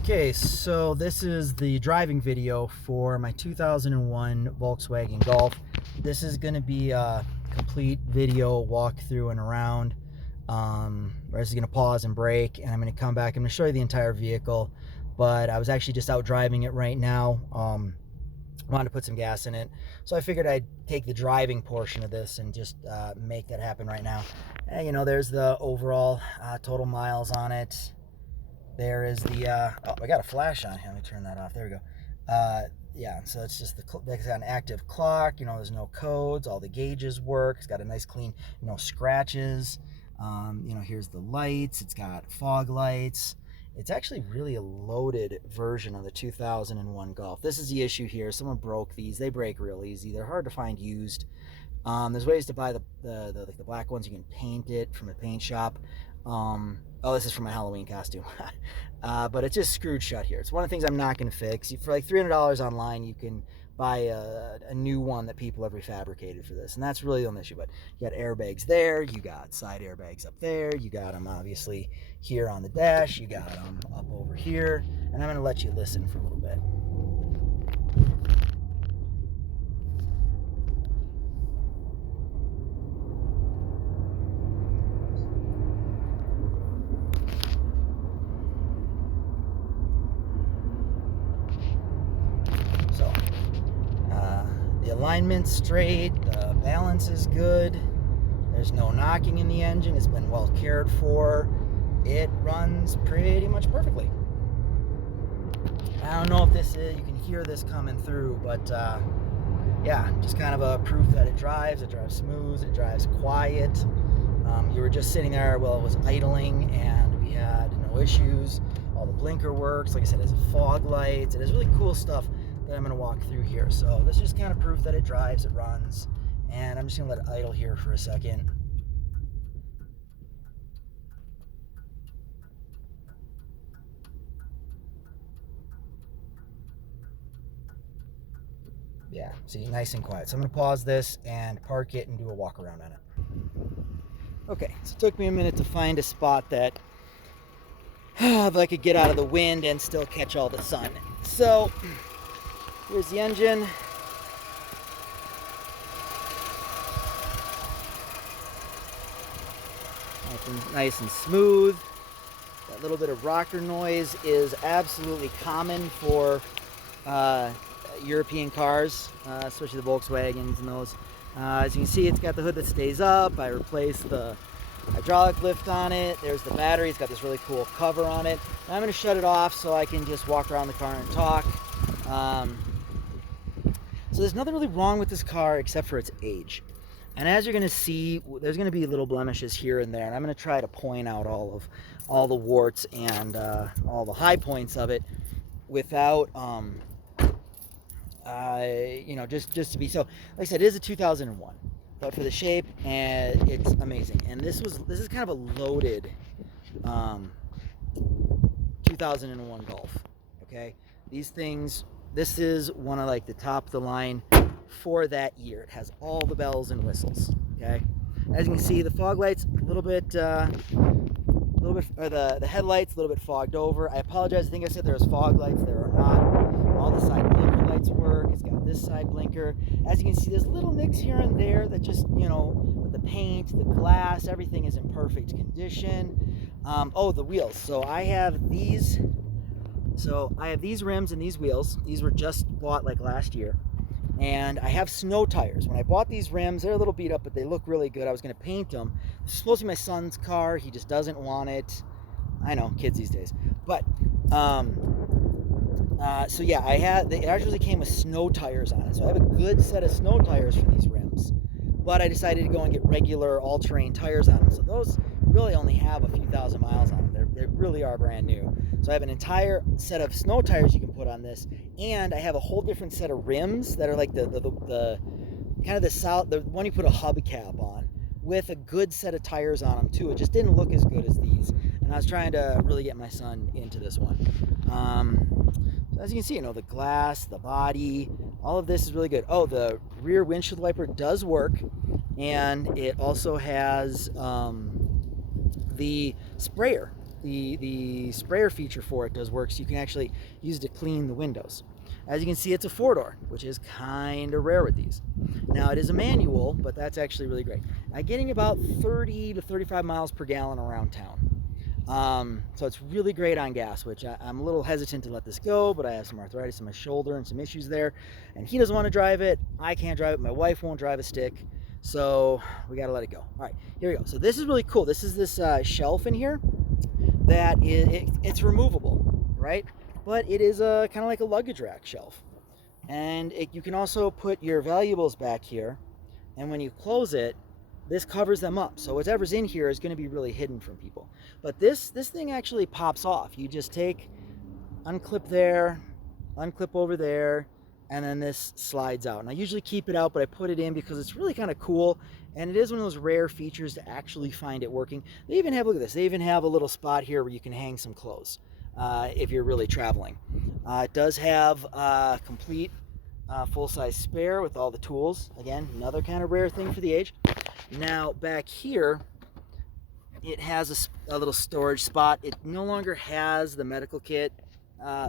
Okay, so this is the driving video for my 2001 Volkswagen Golf. This is going to be a complete video walkthrough and around. Where this is going to pause and brake, and I'm going to come back. I'm going to show you the entire vehicle, but I was actually just out driving it right now. Wanted to put some gas in it, so I figured I'd take the driving portion of this and just make that happen right now. And, you know, there's the overall total miles on it. There is the, oh, I got a flash on here. Let me turn that off. There we go. Yeah, so it's just it's got an active clock. You know, there's no codes. All the gauges work. It's got a nice clean, no scratches. You know, here's the lights. It's got fog lights. It's actually really a loaded version of the 2001 Golf. This is the issue here. Someone broke these. They break real easy. They're hard to find used. There's ways to buy the black ones. You can paint it from a paint shop. Oh, this is from my Halloween costume. But it's just screwed shut here. It's one of the things I'm not going to fix. For like $300 online, you can buy a new one that people have refabricated for this. And that's really the only issue. But you got airbags there. You got side airbags up there. You got them obviously here on the dash. You got them up over here. And I'm going to let you listen for a little bit. The alignment's straight, the balance is good, there's no knocking in the engine, it's been well cared for, it runs pretty much perfectly. I don't know if this is, you can hear this coming through, but yeah, just kind of a proof that it drives smooth, it drives quiet. You were just sitting there while it was idling and we had no issues. All the blinker works, like I said, it has fog lights, it has really cool stuff that I'm going to walk through here. So this is just kind of proof that it drives, it runs, and I'm just going to let it idle here for a second. Yeah, see, nice and quiet. So I'm going to pause this and park it and do a walk around on it. Okay, so it took me a minute to find a spot that I could get out of the wind and still catch all the sun. So here's the engine. Nice and smooth. That little bit of rocker noise is absolutely common for European cars, especially the Volkswagens and those. As you can see, it's got the hood that stays up. I replaced the hydraulic lift on it. There's the battery. It's got this really cool cover on it. Now I'm going to shut it off so I can just walk around the car and talk. So there's nothing really wrong with this car except for its age. And as you're going to see, there's going to be little blemishes here and there. And I'm going to try to point out all the warts and all the high points of it without, you know, just to be so. Like I said, it is a 2001, but for the shape, and it's amazing. And this is kind of a loaded 2001 Golf. Okay, these things. This is one of like the top of the line for that year. It has all the bells and whistles. Okay, as you can see, the fog lights a little bit, or the headlights a little bit fogged over. I apologize. I think I said there was fog lights. There are not. All the side blinker lights work. It's got this side blinker. As you can see, there's little nicks here and there that just, you know, with the paint, the glass, everything is in perfect condition. Oh, the wheels. So I have these. So I have these rims and these wheels. These were just bought like last year. And I have snow tires. When I bought these rims, they're a little beat up, but they look really good. I was going to paint them. This is supposed to be my son's car. He just doesn't want it. I know, kids these days. But, so yeah, it actually came with snow tires on it. So I have a good set of snow tires for these rims. But I decided to go and get regular all-terrain tires on them. So those really only have a few thousand miles on them. They really are brand new. So I have an entire set of snow tires you can put on this, and I have a whole different set of rims that are like the kind of the one you put a hubcap on, with a good set of tires on them too. It just didn't look as good as these, and I was trying to really get my son into this one. So as you can see, you know, the glass, the body, all of this is really good. Oh, the rear windshield wiper does work, and it also has the sprayer the sprayer feature for it does work, so you can actually use it to clean the windows. As you can see, it's a 4-door, which is kind of rare with these. Now, it is a manual, but that's actually really great. Getting about 30 to 35 miles per gallon around town. So it's really great on gas, which I'm a little hesitant to let this go, but I have some arthritis in my shoulder and some issues there, and he doesn't want to drive it. I can't drive it. My wife won't drive a stick, so we got to let it go. All right, here we go. So this is really cool. This is this shelf in here that it's removable, right? But it is kind of like a luggage rack shelf. And you can also put your valuables back here, and when you close it, this covers them up. So whatever's in here is going to be really hidden from people. But this thing actually pops off. You just unclip there, unclip over there, and then this slides out. And I usually keep it out, but I put it in because it's really kind of cool. And it is one of those rare features to actually find it working. They even have, look at this, they even have a little spot here where you can hang some clothes if you're really traveling. It does have a complete full-size spare with all the tools. Again, another kind of rare thing for the age. Now back here, it has a little storage spot. It no longer has the medical kit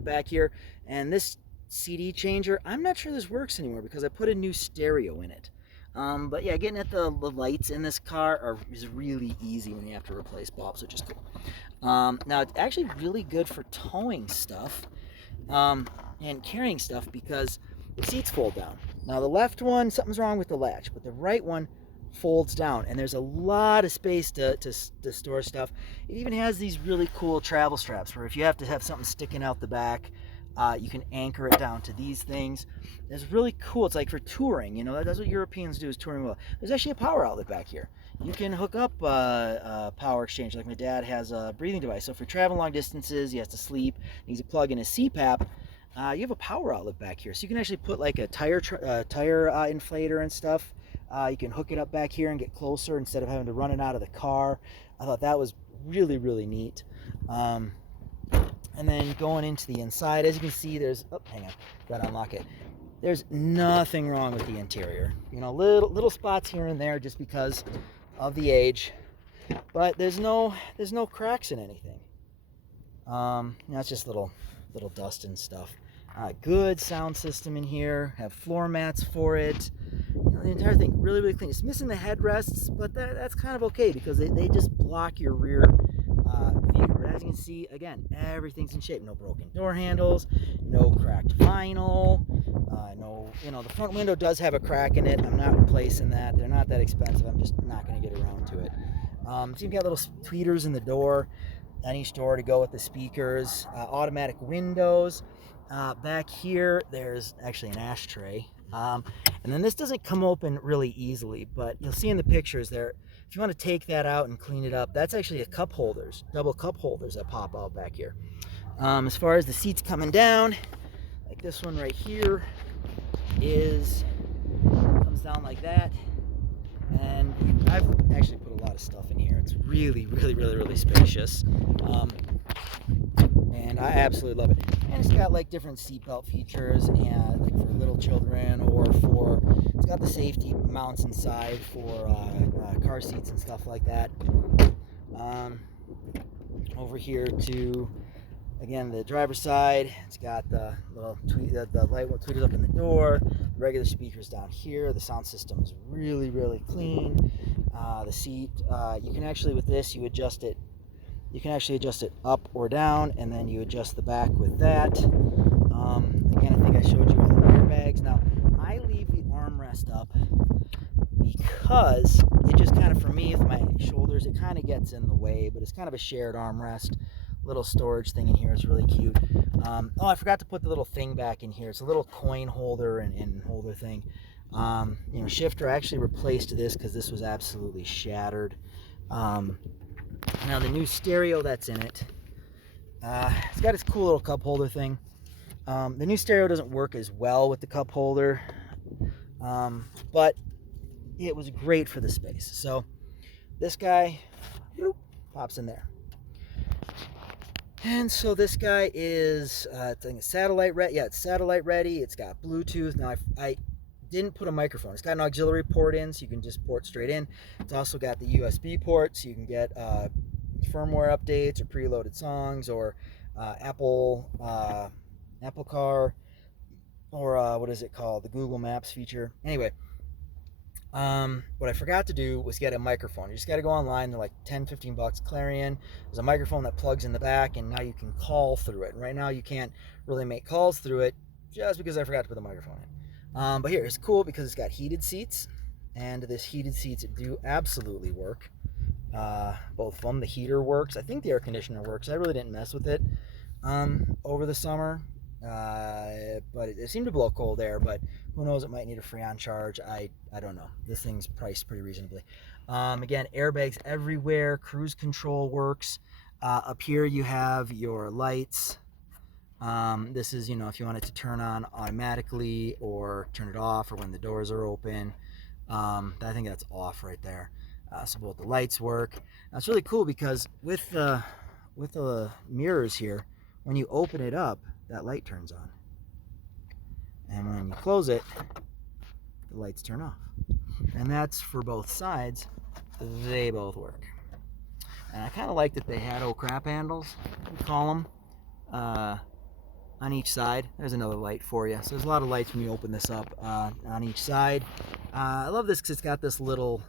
back here. And this CD changer, I'm not sure this works anymore because I put a new stereo in it. But yeah, getting at the lights in this car is really easy when you have to replace bulbs, which is cool. Now it's actually really good for towing stuff and carrying stuff because the seats fold down. Now the left one, something's wrong with the latch, but the right one folds down, and there's a lot of space to store stuff. It even has these really cool travel straps where if you have to have something sticking out the back, you can anchor it down to these things. It's really cool. It's like for touring, you know, that's what Europeans do, is touring well. There's actually a power outlet back here. You can hook up a power exchange. Like my dad has a breathing device, so for traveling long distances, he has to sleep, he needs to plug in his CPAP. You have a power outlet back here, so you can actually put like a tire inflator and stuff. You can hook it up back here and get closer instead of having to run it out of the car. I thought that was really, really neat. And then going into the inside, as you can see, there's, oh, hang on, gotta unlock it. There's nothing wrong with the interior. You know, little spots here and there just because of the age, but there's no cracks in anything. You know, it's just little dust and stuff. Good sound system in here. Have floor mats for it. You know, the entire thing really, really clean. It's missing the headrests, but that's kind of okay because they just block your rear view. But as you can see, again, everything's in shape. No broken door handles, no cracked vinyl, no, you know, the front window does have a crack in it. I'm not replacing that. They're not that expensive. I'm just not going to get around to it. So you've got little tweeters in the door on each door to go with the speakers, automatic windows. Back here, there's actually an ashtray. And then this doesn't come open really easily, but you'll see in the pictures there, if you want to take that out and clean it up, that's actually double cup holders that pop out back here. As far as the seats coming down, like this one right here comes down like that. And I've actually put a lot of stuff in here. It's really, really, really, really spacious. And I absolutely love it. And it's got like different seatbelt features, and like for little children, or it's got the safety mounts inside for car seats and stuff like that. Over here to, again, the driver's side, it's got the little the light tweeters up in the door, regular speakers down here. The sound system is really, really clean. The seat, you can actually, with this, you adjust it. You can actually adjust it up or down, and then you adjust the back with that. Again, I think I showed you all the airbags. Now, I leave the armrest up because it just kind of, for me, with my shoulders, it kind of gets in the way, but it's kind of a shared armrest. Little storage thing in here is really cute. Oh, I forgot to put the little thing back in here. It's a little coin holder and holder thing. You know, shifter, I actually replaced this because this was absolutely shattered. Now the new stereo that's in it, it's got its cool little cup holder thing. The new stereo doesn't work as well with the cup holder, but it was great for the space. So this guy pops in there. And so this guy is, I think it's satellite ready. Yeah, it's satellite ready. It's got Bluetooth. Now I didn't put a microphone. It's got an auxiliary port in, so you can just port straight in. It's also got the USB port, so you can get firmware updates or preloaded songs, or Apple Car, or what is it called, the Google Maps feature. Anyway, what I forgot to do was get a microphone. You just got to go online. They're like 10-15 bucks. Clarion, there's a microphone that plugs in the back, and now you can call through it. And right now you can't really make calls through it just because I forgot to put the microphone in. But here, it's cool because it's got heated seats, and this heated seats do absolutely work. Both of them. The heater works. I think the air conditioner works. I really didn't mess with it over the summer, but it seemed to blow cold air. But who knows? It might need a Freon charge. I don't know. This thing's priced pretty reasonably. Again, airbags everywhere. Cruise control works. Up here you have your lights. This is, if you want it to turn on automatically or turn it off, or when the doors are open. I think that's off right there. So both the lights work. Now it's really cool because with the mirrors here, when you open it up, that light turns on. And when you close it, the lights turn off. And that's for both sides. They both work. And I kind of like that they had crap handles, we call them, on each side. There's another light for you. So there's a lot of lights when you open this up on each side. I love this because it's got this little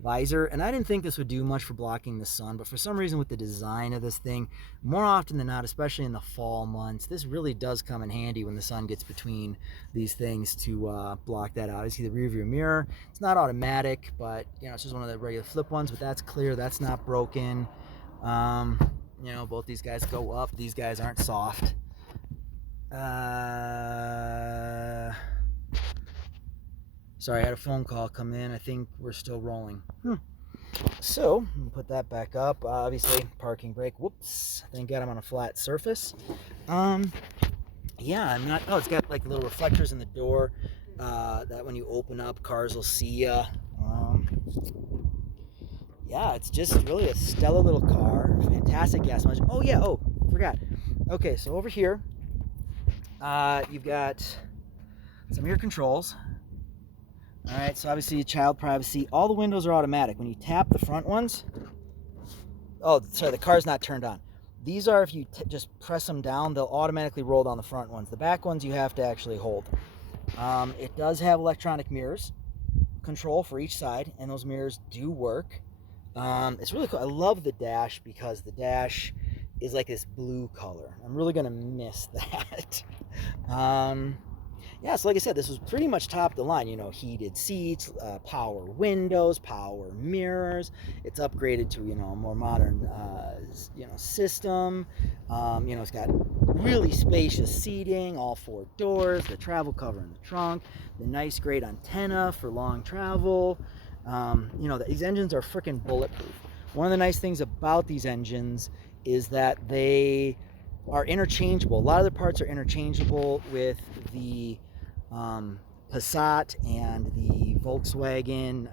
visor, and I didn't think this would do much for blocking the sun, but for some reason with the design of this thing, more often than not, especially in the fall months, this really does come in handy when the sun gets between these things to block that out. I see the rear view mirror. It's not automatic, but it's just one of the regular flip ones, but that's clear, that's not broken. Both these guys go up. These guys aren't soft. Sorry, I had a phone call come in. I think we're still rolling. So, we'll put that back up. Obviously, parking brake. Whoops. Thank God I'm on a flat surface. Yeah, I'm not... Oh, it's got like little reflectors in the door that when you open up, cars will see you. Yeah, it's just really a stellar little car. Fantastic gas mileage. Oh, yeah. Oh, forgot. Okay, so over here, you've got some of your controls. All right, so obviously child privacy. All the windows are automatic. When you tap the front ones, oh, sorry, the car's not turned on. These are, if you just press them down, they'll automatically roll down the front ones. The back ones you have to actually hold. It does have electronic mirrors control for each side, and those mirrors do work. It's really cool. I love the dash because the dash is like this blue color. I'm really gonna miss that. Yeah, so like I said, this was pretty much top of the line. Heated seats, power windows, power mirrors. It's upgraded to a more modern system. It's got really spacious seating, all 4 doors, the travel cover in the trunk, the nice great antenna for long travel. These engines are freaking bulletproof. One of the nice things about these engines is that they are interchangeable. A lot of the parts are interchangeable with the Passat and the Volkswagen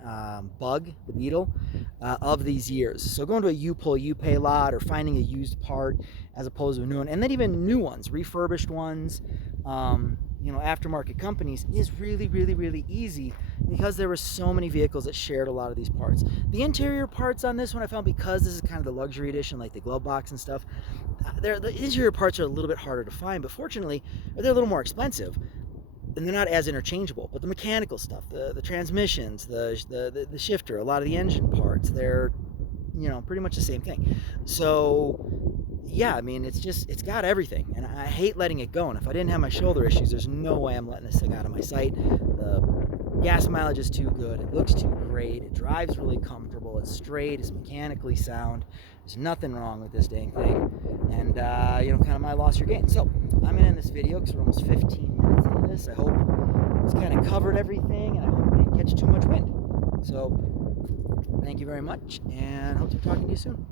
Bug, the Beetle, of these years. So going to a you-pull, you-pay lot, or finding a used part as opposed to a new one, and then even new ones, refurbished ones, aftermarket companies, is really, really, really easy because there were so many vehicles that shared a lot of these parts. The interior parts on this one I found, because this is kind of the luxury edition, like the glove box and stuff, the interior parts are a little bit harder to find, but fortunately they're a little more expensive. And they're not as interchangeable, but the mechanical stuff, the transmissions, the shifter, a lot of the engine parts, they're, pretty much the same thing. So, yeah, I mean, it's got everything, and I hate letting it go. And if I didn't have my shoulder issues, there's no way I'm letting this thing out of my sight. The gas mileage is too good. It looks too great. It drives really comfortable. It's straight. It's mechanically sound. There's nothing wrong with this dang thing. And, kind of my loss, your gain. So, I'm going to end this video because we're almost 15 minutes into this. I hope it's kind of covered everything, and I hope it didn't catch too much wind. So, thank you very much, and hope to be talking to you soon.